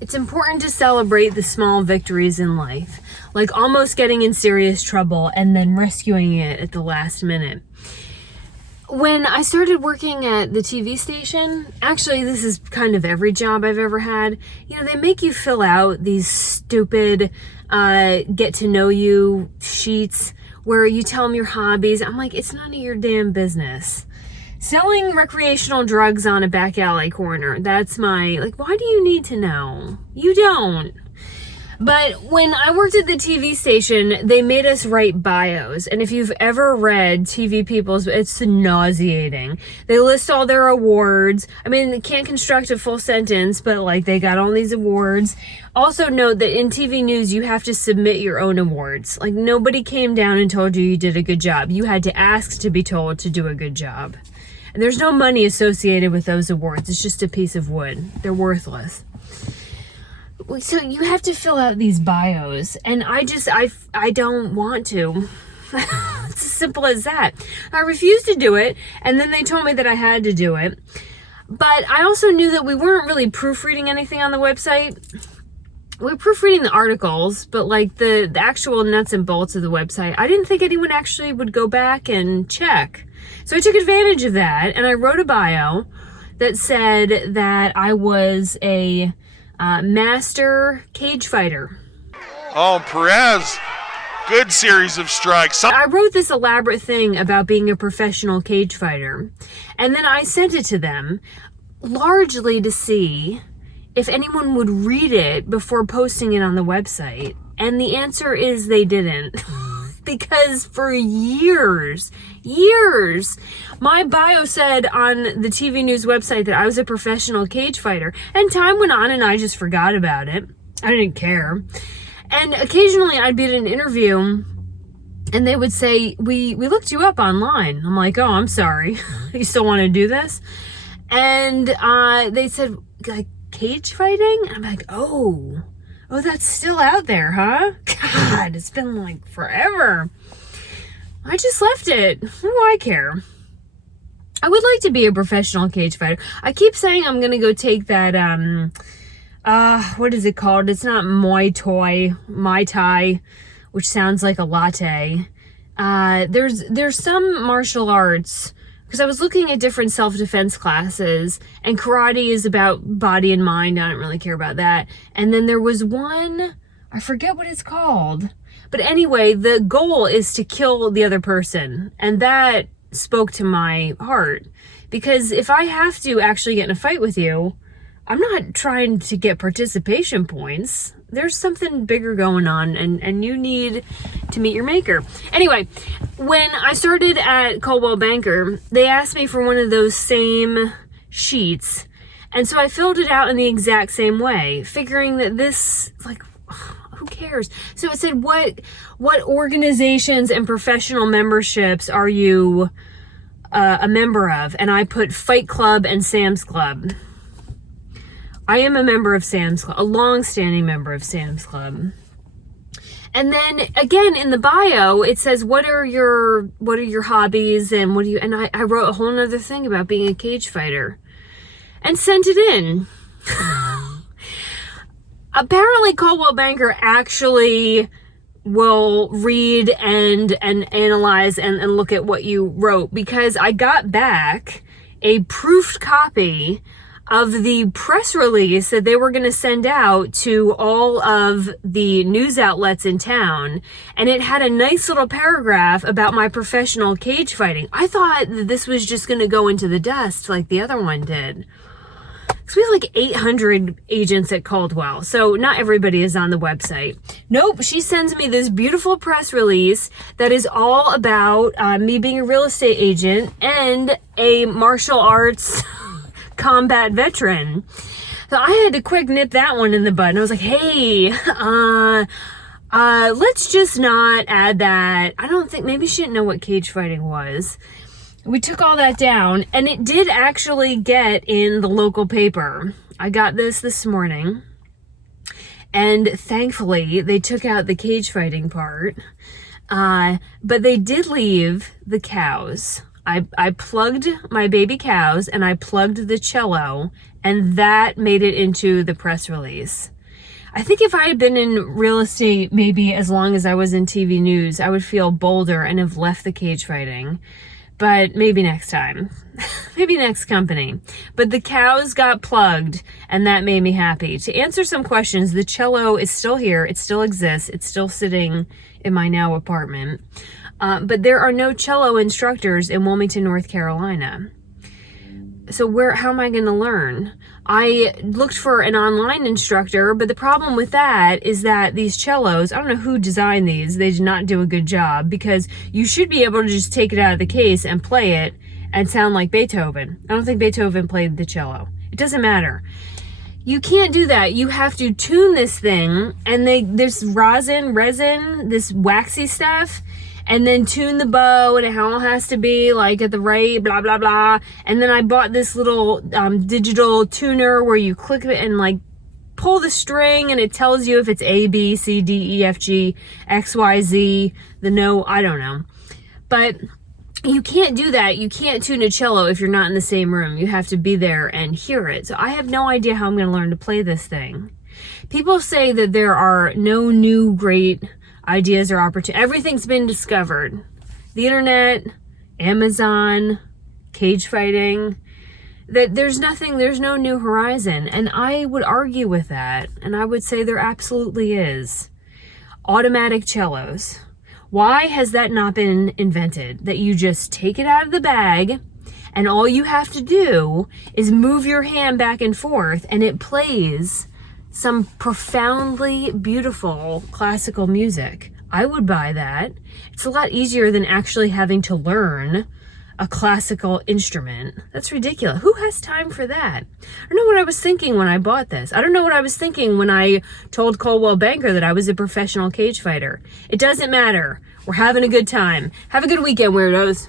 It's important to celebrate the small victories in life, like almost getting in serious trouble and then rescuing it at the last minute. When I started working at the TV station, actually this is kind of every job I've ever had, they make you fill out these stupid get to know you sheets where you tell them your hobbies. I'm like, it's none of your damn business. Selling recreational drugs on a back alley corner, that's why do you need to know? You don't. But when I worked at the TV station, they made us write bios. And if you've ever read TV People's, it's nauseating. They list all their awards. I mean, they can't construct a full sentence, but they got all these awards. Also note that in TV news, you have to submit your own awards. Nobody came down and told you did a good job. You had to ask to be told to do a good job. And there's no money associated with those awards. It's just a piece of wood. They're worthless. So you have to fill out these bios, and I don't want to. It's as simple as that. I refused to do it, and then they told me that I had to do it. But I also knew that we weren't really proofreading anything on the website. We were proofreading the articles, but the actual nuts and bolts of the website, I didn't think anyone actually would go back and check. So I took advantage of that, and I wrote a bio that said that I was a master cage fighter. Oh, Perez, good series of strikes. I wrote this elaborate thing about being a professional cage fighter, and then I sent it to them largely to see if anyone would read it before posting it on the website. And the answer is they didn't. Because for years, my bio said on the TV news website that I was a professional cage fighter. And time went on and I just forgot about it. I didn't care. And occasionally I'd be at an interview and they would say, we looked you up online. I'm like, oh, I'm sorry. You still want to do this? And they said, cage fighting? And I'm like, oh, that's still out there, huh? God, it's been forever. I just left it. What do I care? I would like to be a professional cage fighter. I keep saying I'm going to go take that, what is it called? It's not Muay Thai, which sounds like a latte. There's some martial arts, because I was looking at different self-defense classes, and karate is about body and mind. I don't really care about that. And then there was one, I forget what it's called. But anyway, the goal is to kill the other person. And that spoke to my heart. Because if I have to actually get in a fight with you, I'm not trying to get participation points. There's something bigger going on, and you need to meet your maker. Anyway, when I started at Coldwell Banker, they asked me for one of those same sheets. And so I filled it out in the exact same way, figuring that this, who cares? So it said, what organizations and professional memberships are you a member of? And I put Fight Club and Sam's Club. I am a member of Sam's Club, a long-standing member of Sam's Club. And then again in the bio, it says, what are your hobbies and and I wrote a whole nother thing about being a cage fighter and sent it in. Apparently Coldwell Banker actually will read and analyze and look at what you wrote, because I got back a proofed copy of the press release that they were going to send out to all of the news outlets in town. And it had a nice little paragraph about my professional cage fighting. I thought that this was just going to go into the dust like the other one did. Because we have 800 agents at Caldwell, so not everybody is on the website. Nope, she sends me this beautiful press release that is all about me being a real estate agent and a martial arts combat veteran. So I had to quick nip that one in the bud. And I was like, hey, let's just not add that. I don't think, maybe she didn't know what cage fighting was. We took all that down, and it did actually get in the local paper. I got this morning, and thankfully they took out the cage fighting part, but they did leave the cows. I plugged my baby cows, and I plugged the cello, And that made it into the press release. I think if I had been in real estate maybe as long as I was in TV news, I would feel bolder and have left the cage fighting. But maybe next time. Maybe next company. But the cows got plugged, and that made me happy. To answer some questions, the cello is still here. It still exists. It's still sitting in my now apartment. But there are no cello instructors in Wilmington, North Carolina. So how am I going to learn? I looked for an online instructor, but the problem with that is that these cellos, I don't know who designed these, they did not do a good job, because you should be able to just take it out of the case and play it and sound like Beethoven. I don't think Beethoven played the cello. It doesn't matter. You can't do that. You have to tune this thing, and there's resin, this waxy stuff, and then tune the bow, and it all has to be like at the right blah blah blah. And then I bought this little digital tuner where you click it and like pull the string, and it tells you if it's A, B, C, D, E, F, G, X, Y, Z, I don't know. But you can't do that. You can't tune a cello if you're not in the same room. You have to be there and hear it. So I have no idea how I'm going to learn to play this thing. People say that there are no new great ideas or opportunities. Everything's been discovered. The internet, Amazon, cage fighting, that there's no new horizon. And I would argue with that. And I would say there absolutely is. Automatic cellos. Why has that not been invented? That you just take it out of the bag, and all you have to do is move your hand back and forth, and it plays some profoundly beautiful classical music. I would buy that. It's a lot easier than actually having to learn a classical instrument. That's ridiculous. Who has time for that? I don't know what I was thinking when I bought this. I don't know what I was thinking when I told Coldwell Banker that I was a professional cage fighter. It doesn't matter. We're having a good time. Have a good weekend, weirdos.